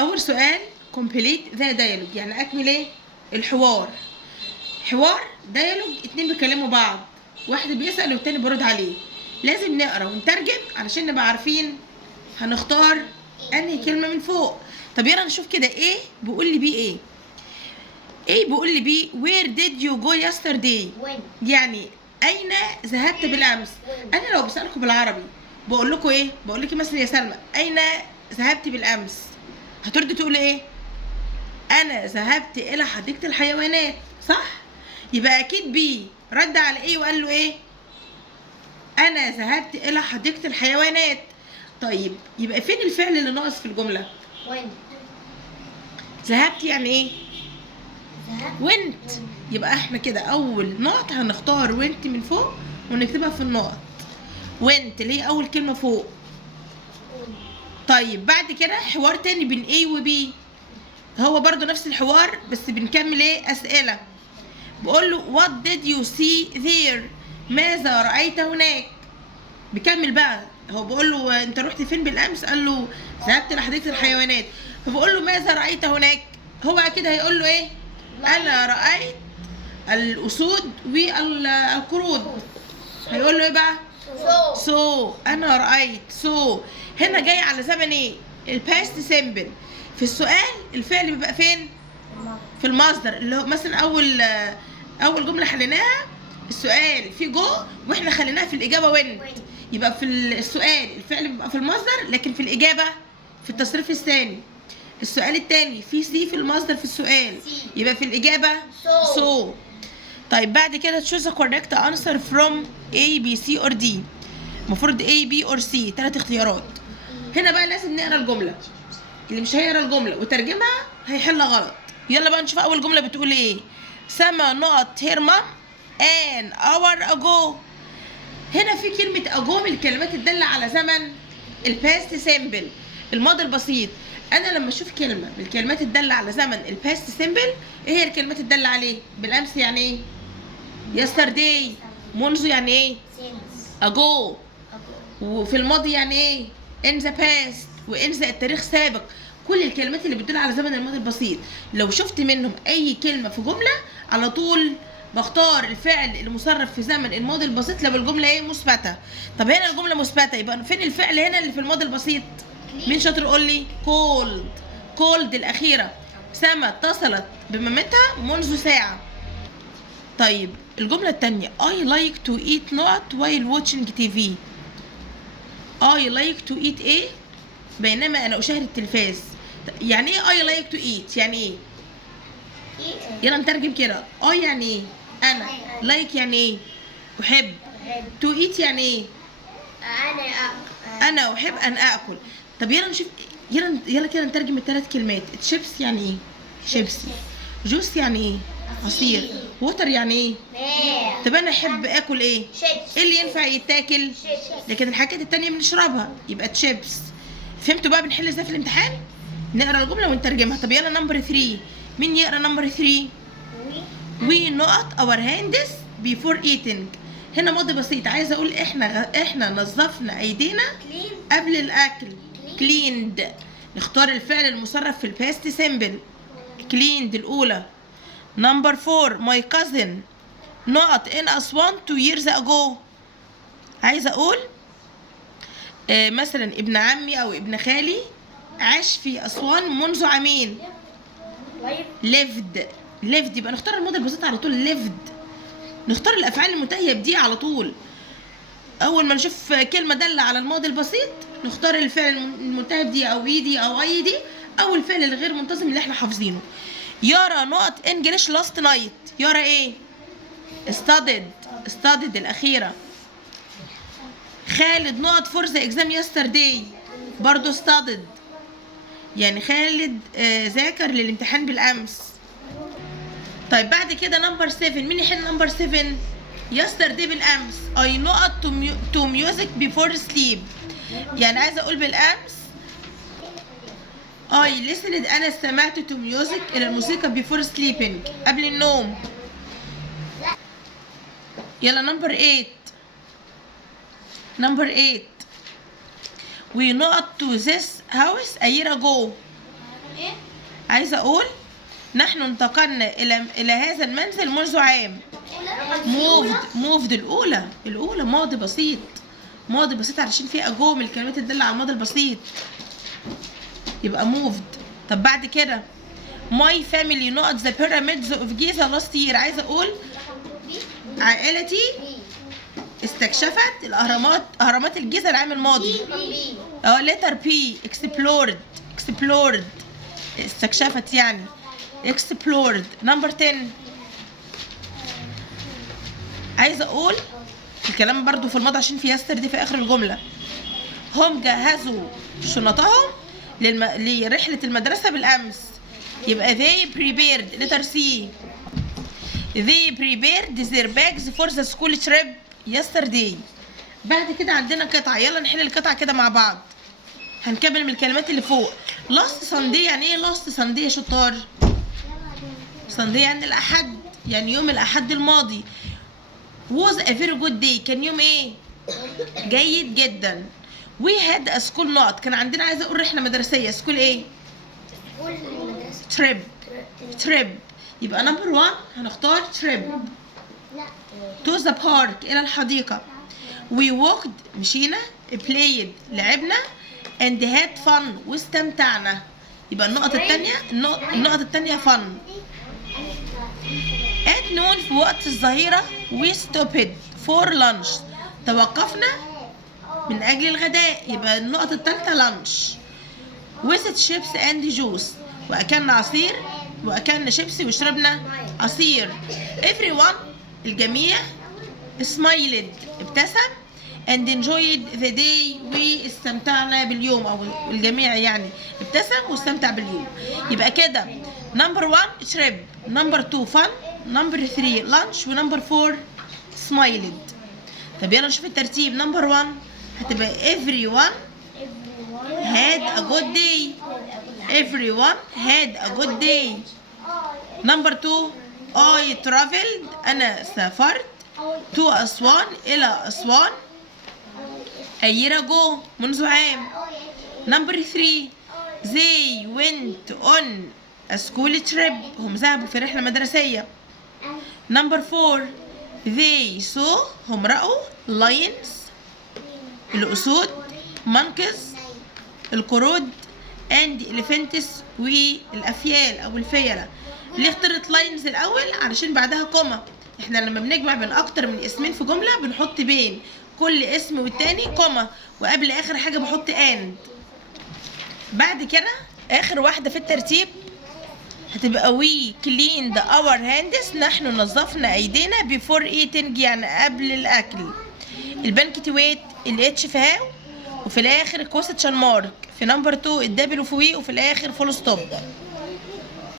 اول سؤال complete the dialogue، يعني اكمل ايه الحوار. حوار ديالوج، اتنين بيكلموا بعض، واحد بيسأل والتاني بيرد عليه. لازم نقرا ونترجم علشان نبقى عارفين هنختار انهي كلمه من فوق. طب يلا نشوف كده. ايه بيقول لي بيه ايه؟ ايه بيقول لي بيه where did you go yesterday؟ يعني اين ذهبت بالامس؟ انا لو بسألكم بالعربي بقول لكم ايه؟ بقول لك مثلا يا سلمى اين ذهبت بالامس؟ هتردي تقولي ايه؟ انا ذهبت الى حديقه الحيوانات، صح؟ يبقى اكيد بي رد على ايه وقال له ايه؟ انا ذهبت الى حديقه الحيوانات. طيب يبقى فين الفعل اللي ناقص في الجمله؟ ذهبت يعني ايه؟ went. يبقى احنا كده اول نقط هنختار went من فوق ونكتبها في النقط. went اللي هي اول كلمه فوق. طيب بعد كده حوار تاني بين A و B، هو برضو نفس الحوار بس بنكمل ايه؟ اسئله. بقول له what did you see there؟ ماذا رأيت هناك؟ بكمل بقى، هو بقول له انت رحت فين بالامس؟ قال له ذهبت لحديقه الحيوانات. فبقول له ماذا رأيت هناك؟ هو اكيد هيقول له ايه؟ انا رأيت الاسود والقرود. هيقول له ايه بقى؟ سو انا رأيت. سو هنا جاي على زمن ايه؟ الباست سيمبل. في السؤال الفعل بيبقى فين؟ في المصدر، اللي هو مثلا اول جمله حليناها السؤال في جو واحنا خليناها في الاجابه وين. يبقى في السؤال الفعل بيبقى في المصدر، لكن في الاجابه في التصريف الثاني. السؤال الثاني في سي في المصدر في السؤال، يبقى في الاجابه سو. طيب بعد كده choose the correct answer from A B C or D. المفروض A B or C، 3 اختيارات. هنا بقى لازم نقرا الجمله، اللي مش هيقرا الجمله وترجمها هيحل غلط. يلا بقى نشوف اول جمله بتقول ايه. سما نقط هير مام ان اور اجو. هنا في كلمه اجو من الكلمات الداله على زمن الباست سيمبل، الماضي البسيط. انا لما اشوف كلمه من الكلمات الداله على زمن الباست سيمبل، ايه هي الكلمات الداله عليه؟ بالامس يعني ايه؟ يسترداي. منذ يعني ايه؟ اجو. وفي الماضي يعني ايه؟ in the past. وان ذا التاريخ سابق. كل الكلمات اللي بتدل على زمن الماضي البسيط لو شفت منهم اي كلمه في جمله على طول بختار الفعل المصرف في زمن الماضي البسيط لو الجمله ايه؟ مثبته. طب هنا الجمله مثبته، يبقى فين الفعل هنا اللي في الماضي البسيط؟ مين شاطر يقول لي؟ كولد. كولد الاخيره. سما اتصلت بمامتها منذ ساعه. طيب الجمله الثانيه I like to eat not while watching TV. I like to eat ايه؟ بينما انا اشاهد التلفاز. يعني ايه I like to eat؟ يعني ايه؟ يلا نترجم كده. يعني ايه؟ انا. like يعني ايه؟ احب. to eat يعني ايه؟ انا احب ان اكل. طب يلا نشوف، يلا كده نترجم الثلاث كلمات. تشيبس يعني ايه؟ شيبسي. جوس يعني ايه؟ عصير. ووتر يعني ايه؟ طب انا احب اكل ايه؟ ايه اللي ينفع يتاكل؟ لكن الحاجات التانية بنشربها، يبقى تشيبس. فهمتوا بقى بنحل ازاي في الامتحان؟ نقرا الجمله ونترجمها. طب يلا نمبر 3، مين يقرا نمبر 3؟ we not our hands before eating. هنا ماضي بسيط، عايزه اقول احنا نظفنا ايدينا قبل الاكل. cleaned. نختار الفعل المصرف في الباست سيمبل. cleaned الاولى. نمبر 4 my cousin not in Aswan 2 years ago. عايزه اقول مثلا ابن عمي او ابن خالي عاش في اسوان منذ عامين. lived. يبقى نختار الماضي البسيط على طول. lived. نختار الافعال المنتهيه بدي على طول. اول ما نشوف كلمه داله على الماضي البسيط نختار الفعل المنتهي بدي او ايدي او اي دي، او الفعل الغير منتظم اللي احنا حافظينه. يارا نقط انجلش لاست نايت. يارا ايه؟ studied الاخيره. خالد نقط فور ذا اكزام يسترداي. برضو studied، يعني خالد ذاكر للامتحان بالامس. طيب بعد كده نمبر 7، مين يحل نمبر 7؟ يسترداي بالامس. I نقط to music before sleep. يعني عايزه اقول بالامس I listened انا استمعت to music الى الموسيقى before sleeping قبل النوم. يلا نمبر 8. we not to this house a year ago. عايزه اقول نحن انتقلنا الى هذا المنزل منذ عام. موفد الاولى ماضي بسيط. ماضي بسيط علشان فيه اجو من الكلمات اللي تدل على الماضي البسيط، يبقى موفد. طب بعد كده my family not the pyramids of Giza last year. عايزه اقول عائلتي استكشفت اهرامات الجيزه العام الماضي. letter P explored استكشفت يعني explored. number 10 عايزه اقول الكلام برضو في الماضي عشان في يستر دي في اخر الجمله. هم جهزوا شنطهم لرحله المدرسه بالامس، يبقى they prepared. letter C they prepared their bags for the school trip yesterday. بعد كده عندنا قطعه، يلا نحل القطعه كده مع بعض. هنكمل من الكلمات اللي فوق. last Sunday يعني ايه last Sunday يا شطار؟ Sunday يعني الأحد، يعني يوم الأحد الماضي. was a very good day كان يوم ايه؟ جيد جدا. we had a school not كان عندنا عايزة أقول رحلة مدرسية. school ايه؟ trip. يبقى number 1 هنختار trip. to the park إلى الحديقة. we walked مشينا. played لعبنا. and had fun واستمتعنا. يبقى النقطة التانية fun. at noon في وقت الظهيرة we stopped for lunch توقفنا من أجل الغداء. يبقى النقطة التالتة lunch. with chips and juice وأكلنا عصير وأكلنا شيبسي وشربنا عصير. everyone الجميع smiled ابتسم and enjoyed the day واستمتعنا باليوم، أو الجميع يعني ابتسم واستمتع باليوم. يبقى كده number 1 trip, number 2 fun, number 3 lunch ونمبر 4 smiled. طب يلا نشوف الترتيب. number 1 هتبقى everyone had a good day. everyone had a good day. number 2 I traveled أنا سافرت to أسوان إلى أسوان a year ago منذ عام. number 3 they went on a school trip هم ذهبوا في رحلة مدرسية. number 4 they saw هم رأوا lions الأسود monkeys القرود and elephants والأفيال أو الفيلة. ليه اخترت lions الأول؟ علشان بعدها كوما. احنا لما بنجمع بين أكتر من اسمين في جملة بنحط بين كل اسم والتاني كوما، وقبل آخر حاجة بحط and. بعد كده آخر واحدة في الترتيب هتبقى we cleaned our hands نحن نظفنا أيدينا before eating يعني قبل الأكل. البنكتويت الاتش في هاو وفي الآخر question mark. في نمبر 2 الدبل وفي وي وفي الآخر فول ستوب.